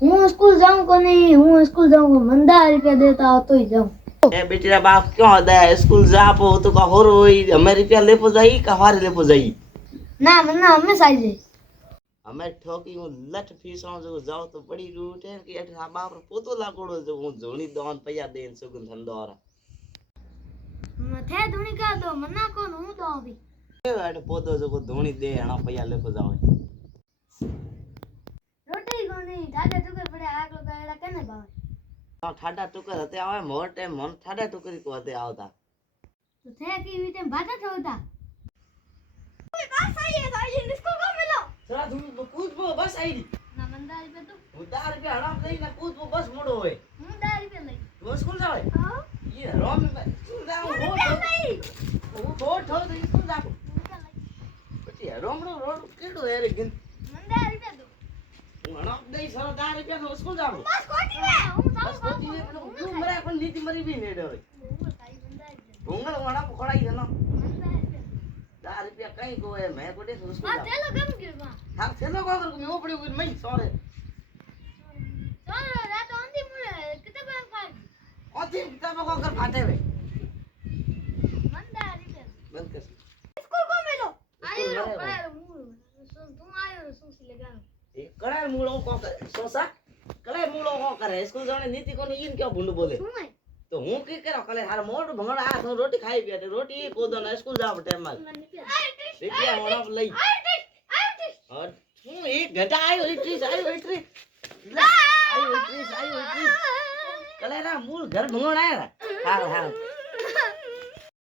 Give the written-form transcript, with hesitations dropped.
હું स्कूल जाऊं को नहीं, હું स्कूल जाऊं को मंदा रुपया देता हो तो ही जाऊं। ए बेटा बाप क्यों आता है स्कूल जा पो तो का हो रोई हमें रुपया ले पो जाई का हारे ले पो जाई ना मन्ना हमेशा आई जाए। हमें ठोकी हूं लठ फीसो जो जाओ तो बड़ी रूट है कि अठा बाप रो पोतो लागोड़ो जो हूं जोणी दोन पया देन सुगन धंधोरा थे धुनी का दो मन्ना कौन हूं दो अभी। ए अठ पोतो जो को धोणी दे हणा पया ले पो जाओ रोटी को नहीं ठाडे टुकर पड़े आग लो करेला केने भावे। हां ठाडा टुकर हते आवे मोर टाइम मन ठाडा टुकरी को हते आवता तो थे की वीटे भाटा थोता। ओए बस आई है इसको को मिलो। चला तू कूद पो बस आई ना मंदा रुपया तो હું 10 રૂપિયા હરામ લઈને કૂદ પો બસ મોડો હોય હું 10 रुपया લઈ। તું સ્કૂલ જાવે हां ये रोम स्कूल जाओ હું हो रुपया લઈ। હું थोड़ थोड़ तो स्कूल जा रुपया लई। પછી રોમડો રોડ કેડો હેરે ગિન मंदा रुपया दो। હું હરામ દઈ સરો 10 રૂપિયા નો સ્કૂલ જાવ बस कोटी में हूं બસ जाऊं કોતી ને તું મરે પણ નીતિ મરી બી ને ડરે હું તાई मंदा रुपया ભૂંગળ વડા પકડાઈ જનો मंदा रुपया 10 રૂપિયા કઈ કોએ મે કોડે સ્કૂલ हां જાવ चलो कम क्यों बा હા છેલો કોકર મે ઉપડી ઉઈ મઈ સોરે चलो रात आंधी मुरे कितने बार फाड़ ઓથી કિતાબ કોકર ફાટે વે मंदा रुपया બંધ કર स्कूल को मिलो आयो स्कूल रो में पड़े मुंह सुन तुम आयो रो सुन सी लगा એ કળાય મૂળો કોકર સોસા કળાય મૂળો કોકર સ્કૂલ જાણે નીતિ કોની ઈન ક્યાં ભૂંડ બોલે सुन है તો હું કી કરો કલે હાર મોડ ભંગડા આ તો રોટી ખાઈ ગયા રોટી કોદો ના સ્કૂલ જાવ ટાઈમ માં રૂપિયા મોડા લઈ और तू एक घंटा आयो इट्रीस आयो इट्रीस आयो इट्रीस कले ना मूल घर भंगोड़ा है हाल हाल